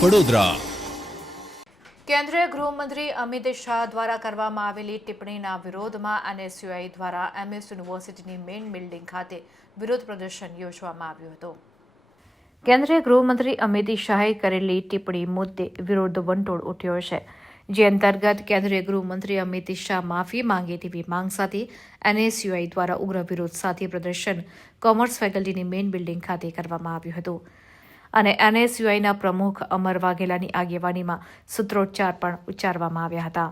વડોદરા કેન્દ્રીય ગૃહમંત્રી અમિત શાહ દ્વારા કરવામાં આવેલી ટિપ્પણીના વિરોધમાં એનએસયુઆઈ દ્વારા એમએસ યુનિવર્સિટીની મેઇન બિલ્ડિંગ ખાતે વિરોધ પ્રદર્શન યોજવામાં આવ્યું હતું. કેન્દ્રીય ગૃહમંત્રી અમિત શાહે કરેલી ટિપ્પણી મુદ્દે વિરોધ વંટોળ ઉઠ્યો છે. જે અંતર્ગત કેન્દ્રીય ગૃહમંત્રી અમિત શાહ માફી માંગે તેવી માંગ સાથે એનએસયુઆઈ દ્વારા ઉગ્ર વિરોધ સાથે પ્રદર્શન કોમર્સ ફેકલ્ટીની મેઇન બિલ્ડિંગ ખાતે કરવામાં આવ્યું હતું. અને એનએસયુઆઈના પ્રમુખ અમર વાઘેલાની આગેવાનીમાં સૂત્રોચ્ચાર પણ ઉચ્ચારવામાં આવ્યા હતા.